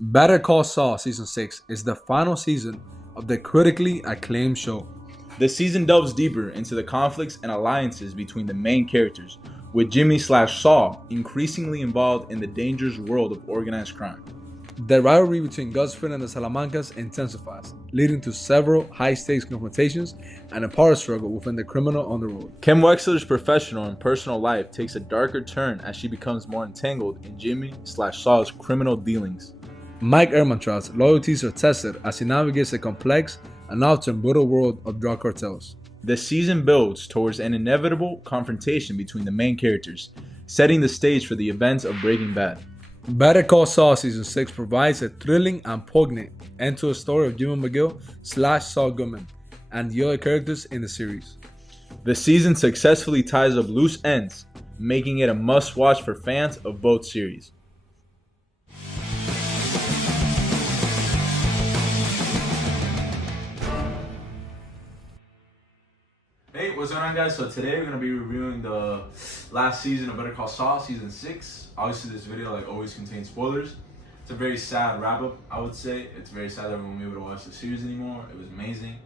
Better Call Saul Season 6 is the final season of the critically acclaimed show. The season delves deeper into the conflicts and alliances between the main characters, with Jimmy/Saul increasingly involved in the dangerous world of organized crime. The rivalry between Gus Fring and the Salamancas intensifies, leading to several high-stakes confrontations and a power struggle within the criminal underworld. Kim Wexler's professional and personal life takes a darker turn as she becomes more entangled in Jimmy/Saul's criminal dealings. Mike Ehrmantraut's loyalties are tested as he navigates a complex and often brutal world of drug cartels. The season builds towards an inevitable confrontation between the main characters, setting the stage for the events of Breaking Bad. Better Call Saul Season 6 provides a thrilling and poignant end to a story of Jimmy McGill/Saul Goodman and the other characters in the series. The season successfully ties up loose ends, making it a must-watch for fans of both series. Hey, what's going on, guys? So today we're going to be reviewing the last season of Better Call Saul, Season 6. Obviously, this video, like always, contains spoilers. It's a very sad wrap-up, I would say. It's very sad that we won't be able to watch the series anymore. It was amazing.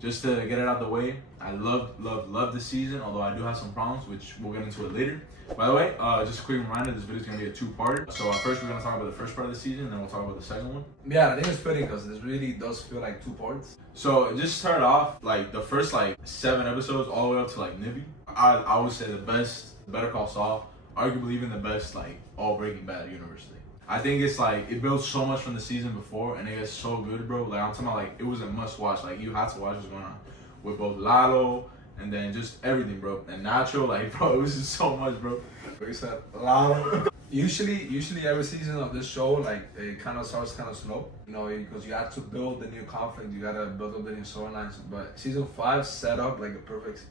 Just to get it out the way, I love this season, although I do have some problems, which we'll get into it later. By the way, just a quick reminder, this video is going to be a two-part. So first we're going to talk about the first part of the season, then we'll talk about the second one. Yeah, I think it's fitting because this really does feel like two parts. So just start off, like the first 7 episodes all the way up to Nibby. I would say the best Better Call Saul, arguably even the best all Breaking Bad universally. I think it's it builds so much from the season before and it gets so good, bro. I'm talking about it was a must watch. You had to watch what's going on with both Lalo and then just everything, bro. And Nacho, bro, it was just so much, bro. Like you said, Lalo. Usually every season of this show, it kind of starts kind of slow, because you have to build the new conflict, you gotta build up the new storylines. But season 5 set up a perfect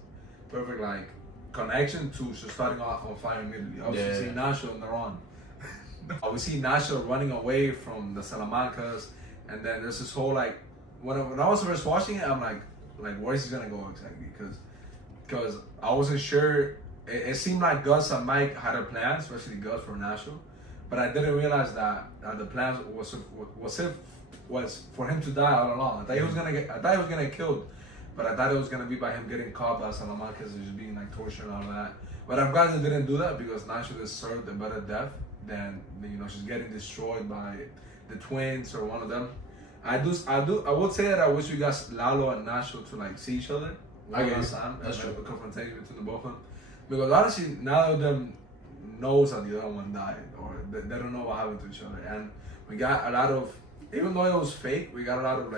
connection to just starting off on fire immediately. Obviously, see Nacho and they're on. We see Nacho running away from the Salamancas, and then there's this whole when I was first watching it, I'm like where's he gonna go exactly? Because I wasn't sure. It seemed like Gus and Mike had a plan, especially Gus for Nacho, but I didn't realize that the plan was for him to die all along. I thought he was gonna get killed, but I thought it was gonna be by him getting caught by Salamancas and just being tortured and all that. But I'm glad they didn't do that because Nacho deserved a better death than just getting destroyed by the twins or one of them. I would say that I wish we got Lalo and Nacho to see each other. I guess that's true. The confrontation between the both of them. Because honestly, neither of them knows that the other one died, or they don't know what happened to each other. And we got a lot of, even though it was fake, we got a lot of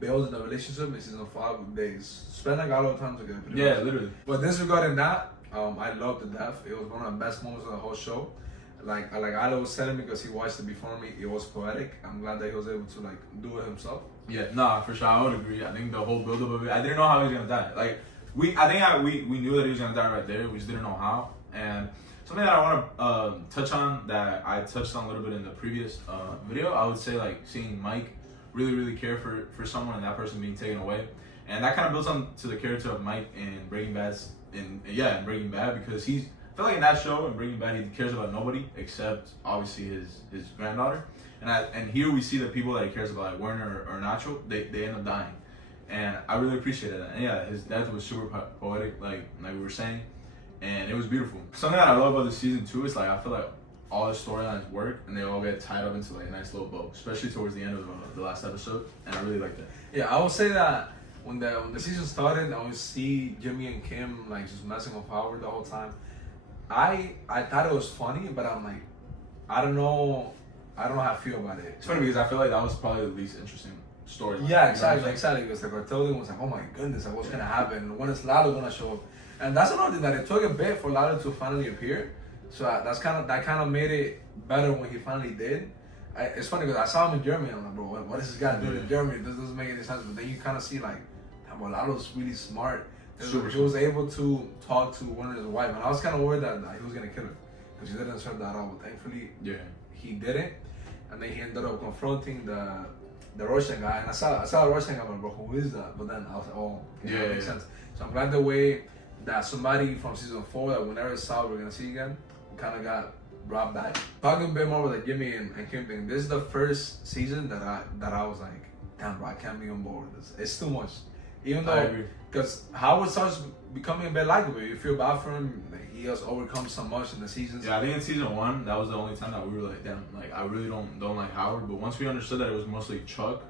builds in the relationship in season 5. They spend a lot of time together. Yeah, literally. But disregarding that, I loved the death. It was one of the best moments of the whole show. Like Alo was telling me because he watched it before me, it was poetic. I'm glad that he was able to do it himself. Yeah, nah, for sure, I would agree. I think the whole build-up of it, I didn't know how he was gonna die. We knew that he was gonna die right there. We just didn't know how. And something that I want to touch on that I touched on a little bit in the previous video, I would say seeing Mike really care for someone and that person being taken away, and that kind of builds on to the character of Mike in Breaking Bad. In Breaking Bad, because I feel in that show in Breaking Bad he cares about nobody except obviously his granddaughter, and here we see the people that he cares about Werner or Nacho, they end up dying. And I really appreciated that. And yeah, his death was super poetic, like we were saying, and it was beautiful. Something that I love about this season too is I feel all the storylines work and they all get tied up into a nice little bow, especially towards the end of the last episode, and I really like that. Yeah, I would say that when the season started, I would see Jimmy and Kim just messing with Howard the whole time. I thought it was funny, but I'm I don't know how I feel about it. It's funny because I feel that was probably the least interesting story. Yeah, exactly. Because the cartel was oh my goodness, what's gonna happen? When is Lalo gonna show up? And that's another thing that it took a bit for Lalo to finally appear. So that kind of made it better when he finally did. It's funny because I saw him in Germany. I'm like, bro, what is this guy doing in Germany? This doesn't make any sense. But then you kind of see Lalo's really smart. He was able to talk to one of his wife, and I was kind of worried that he was gonna kill her because he didn't deserve that at all. But thankfully, he didn't. And then he ended up confronting the Russian guy, and I saw the Russian guy, I'm like, bro, who is that? But then I was like, oh, that makes sense. So I'm glad the way that somebody from season 4 that we never saw we're gonna see again, kind of got brought back. Talking a bit more with the Jimmy and Kim thing. This is the first season that I was like, damn, bro, I can't be on board with this. It's too much. Even though, because Howard starts becoming a bit likable. You feel bad for him. Like, he has overcome so much in the seasons. Yeah, I think in season 1, that was the only time that we were like, damn, like I really don't like Howard. But once we understood that it was mostly Chuck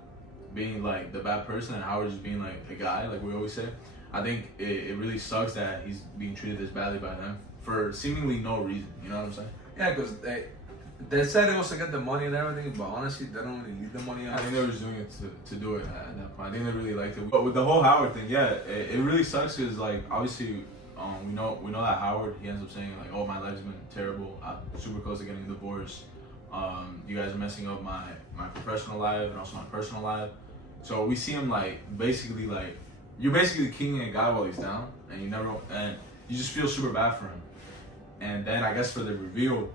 being like the bad person and Howard just being like a guy, like we always say, I think it really sucks that he's being treated this badly by them for seemingly no reason. You know what I'm saying? Yeah, because they said it was to get the money and everything, but honestly, they don't really need the money. I think they were just doing it to do it at that point. I think they really liked it. But with the whole Howard thing, yeah, it really sucks because like obviously we know that Howard, he ends up saying like, oh, my life's been terrible. I'm super close to getting a divorce. You guys are messing up my professional life and also my personal life. So we see him like basically like you're basically kinging a guy while he's down, and you just feel super bad for him. And then I guess for the reveal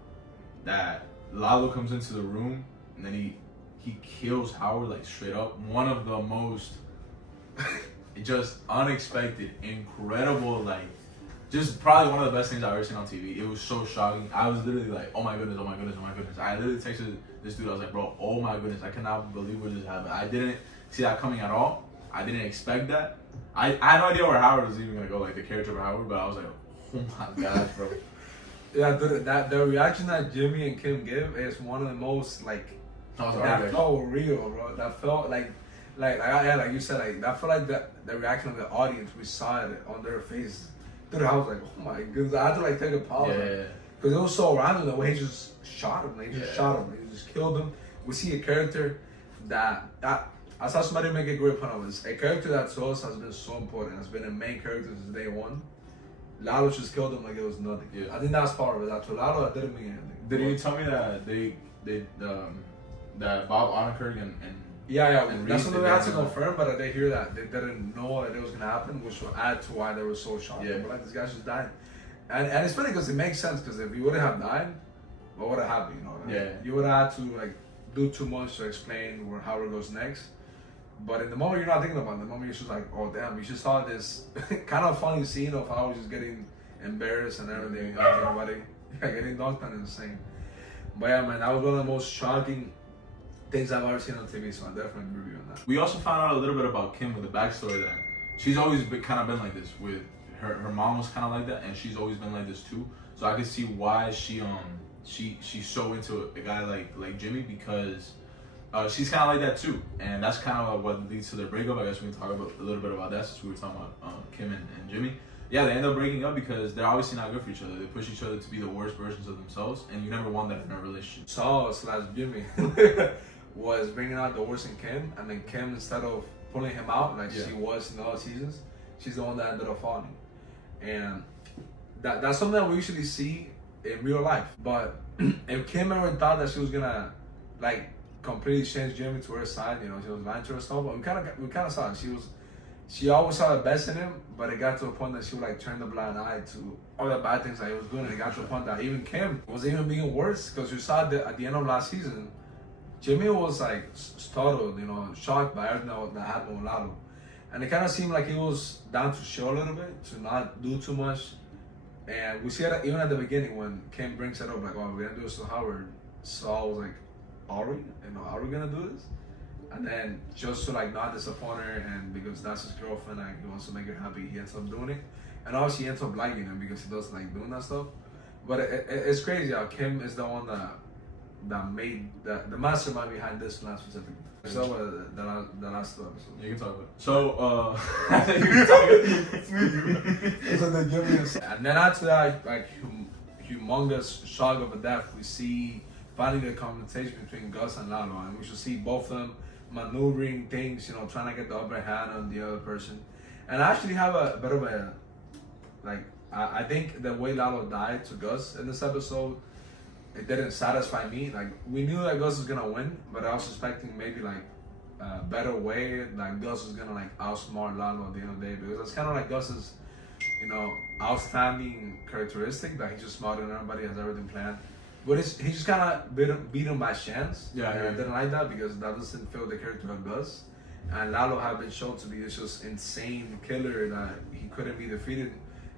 that Lalo comes into the room and then he kills Howard like straight up. One of the most just unexpected, incredible, like just probably one of the best things I've ever seen on TV. It was so shocking. I was literally like, oh my goodness, oh my goodness, oh my goodness. I literally texted this dude. I was like, bro, oh my goodness, I cannot believe what just happened. I didn't see that coming at all. I didn't expect that. I had no idea where Howard was even gonna go, like the character of Howard, but I was like, oh my gosh, bro. Yeah, the reaction that Jimmy and Kim give is one of the most like that felt real, bro. That felt like you said, like that felt like the reaction of the audience. We saw it on their faces. Dude, I was like, oh my goodness. I had to like take a pause, because it was so random the way he just shot him. Like, he just shot him. He just killed him. We see a character that I saw somebody make a great point of this. A character that to us has been so important. Has been a main character since day one. Lalo just killed him like it was nothing. Yeah. I think that's part of it. That to Lalo, that didn't mean anything. Did you tell me that that Bob Odenkirk and that's something we had to confirm, but they hear that they didn't know that it was gonna happen, which will add to why they were so shocked. Yeah, but like this guy just died, and it's funny because it makes sense, because if he wouldn't have died, what would have happened? You know what I mean? You would have had to like do too much to explain how it goes next. But in the moment, you're not thinking about it. In the moment, you're just like, oh damn, you just saw this kind of funny scene of how he's just getting embarrassed and everything. Everybody getting dunked on is insane. But yeah, man, that was one of the most shocking things I've ever seen on TV, so I definitely agree on that. We also found out a little bit about Kim with the backstory that she's always kind of been like this. With her mom was kind of like that, and she's always been like this too. So I can see why she's so into a guy like Jimmy, because she's kind of like that too, and that's kind of what leads to their breakup. I guess we can talk about a little bit about that since we were talking about Kim and Jimmy. Yeah, they end up breaking up because they're obviously not good for each other. They push each other to be the worst versions of themselves, and you never want that in a relationship. Saul / Jimmy was bringing out the worst in Kim, and then Kim, instead of pulling him out like she was in the other seasons, she's the one that ended up falling. And that's something that we usually see in real life. But if Kim ever thought that she was gonna like completely change Jimmy to her side, you know, she was lying to herself, but we kind of saw it. She always saw the best in him, but it got to a point that she would like turn the blind eye to all the bad things that he was doing, and it got to a point that even Kim was even being worse, because you saw that at the end of last season, Jimmy was like startled, you know, shocked by everything that happened with Lalo. And it kind of seemed like he was down to show a little bit, to not do too much. And we see it even at the beginning when Kim brings it up, like, oh, we're gonna do this to Howard. Saul was like, are we gonna do this? And then just to like not disappoint her, and because that's his girlfriend, like he wants to make her happy, he ends up doing it. And obviously he ends up liking him because he does like doing that stuff. But it's crazy how Kim is the one that made the mastermind behind this plan specifically. So the last two episodes. You can talk about it. So and then after that, like humongous shock of a death, we see finally the confrontation between Gus and Lalo, and we should see both of them maneuvering things, you know, trying to get the upper hand on the other person. And I actually have a bit of a, like, I think the way Lalo died to Gus in this episode, it didn't satisfy me. Like, we knew that Gus was gonna win, but I was expecting maybe like a better way, like Gus was gonna like outsmart Lalo at the end of the day, because it's kind of like Gus's, you know, outstanding characteristic, that he's just smarter than everybody, has everything planned. But he just kind of beat him by chance. I didn't like that, because that doesn't fit the character of Gus. And Lalo had been shown to be this just insane killer that he couldn't be defeated.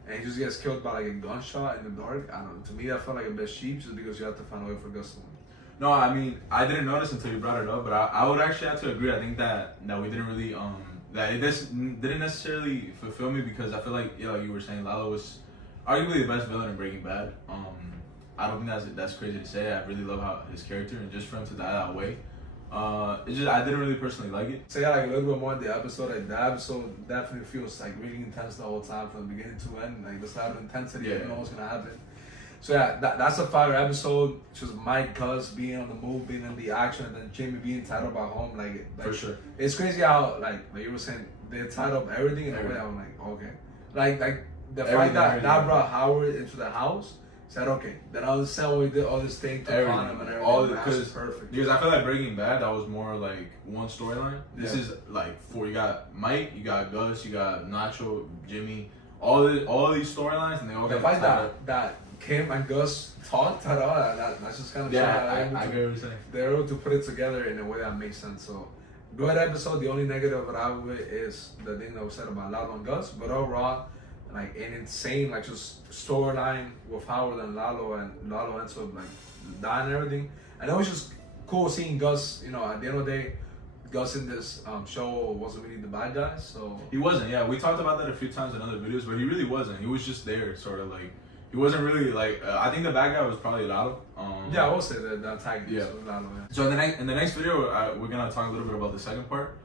and he just gets killed by like a gunshot in the dark. I don't know. To me, that felt like a bit cheap, just because you have to find a way for Gus to win. No, I mean, I didn't notice until you brought it up, but I would actually have to agree. I think that we didn't really that it didn't necessarily fulfill me, because I feel like, yeah, like you were saying, Lalo was arguably the best villain in Breaking Bad. I don't think that's crazy to say. I really love how his character, and just for him to die that way. It's just, I didn't really personally like it. Say like a little bit more in the episode. Like the episode definitely feels like really intense the whole time from the beginning to end. Like this level of intensity, you know what's gonna happen. So yeah, that's a fire episode. Just Mike, Gus being on the move, being in the action, and then Jimmy being tied up at home. Like for sure, it's crazy how like you were saying, they tied up everything in a way. I'm like, okay, like the fact that brought Howard into the house. Said okay, then I understand why we did all this thing to con him and everything. All because perfect. Because I feel like Breaking Bad, that was more like one storyline. This is like four. You got Mike, you got Gus, you got Nacho, Jimmy. All these storylines, and they all the fact that Kim and Gus talked at all. That's just kind of I get what you're saying. They're able to put it together in a way that makes sense. So good episode. The only negative that I have with it is the thing that was said about Lalo and Gus, but overall, like an insane like just storyline with Howard and Lalo ends up like dying and everything. And it was just cool seeing Gus, you know, at the end of the day, Gus in this show wasn't really the bad guy, so he wasn't. Yeah, we talked about that a few times in other videos, but he really wasn't. He was just there, sort of like he wasn't really like. I think the bad guy was probably Lalo. Yeah, I will say that antagonist was Lalo. Yeah. So in the next video, we're gonna talk a little bit about the second part.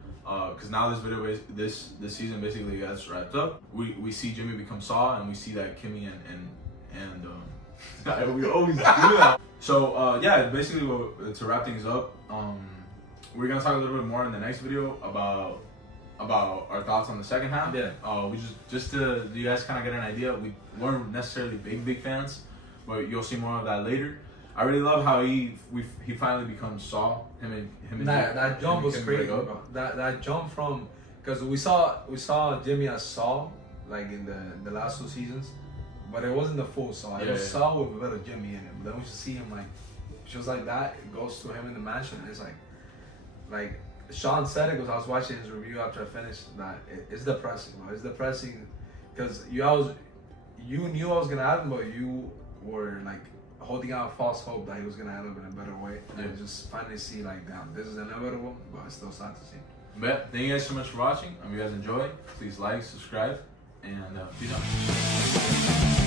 Because now this video, this season basically gets wrapped up. We see Jimmy become Saul, and we see that Kimmy and we always do that. So yeah, basically to wrap things up, we're gonna talk a little bit more in the next video about our thoughts on the second half. Yeah. We just to you guys kind of get an idea. We weren't necessarily big fans, but you'll see more of that later. I really love how he finally becomes Saul. Him and that jump was crazy, bro. That jump from, because we saw Jimmy as Saul like in the last 2 seasons, but it wasn't the full Saul. It was Saul with a bit of Jimmy in it. But then we see him like just like that. It goes to him in the mansion. And it's like Sean said it because I was watching his review after I finished that it's depressing, bro. It's depressing because you knew I was gonna happen, but you were like holding out false hope that he was gonna end up in a better way, and just finally see like, damn, this is inevitable, but it's still sad to see. But thank you guys so much for watching. If you guys enjoy, please like, subscribe, and peace out.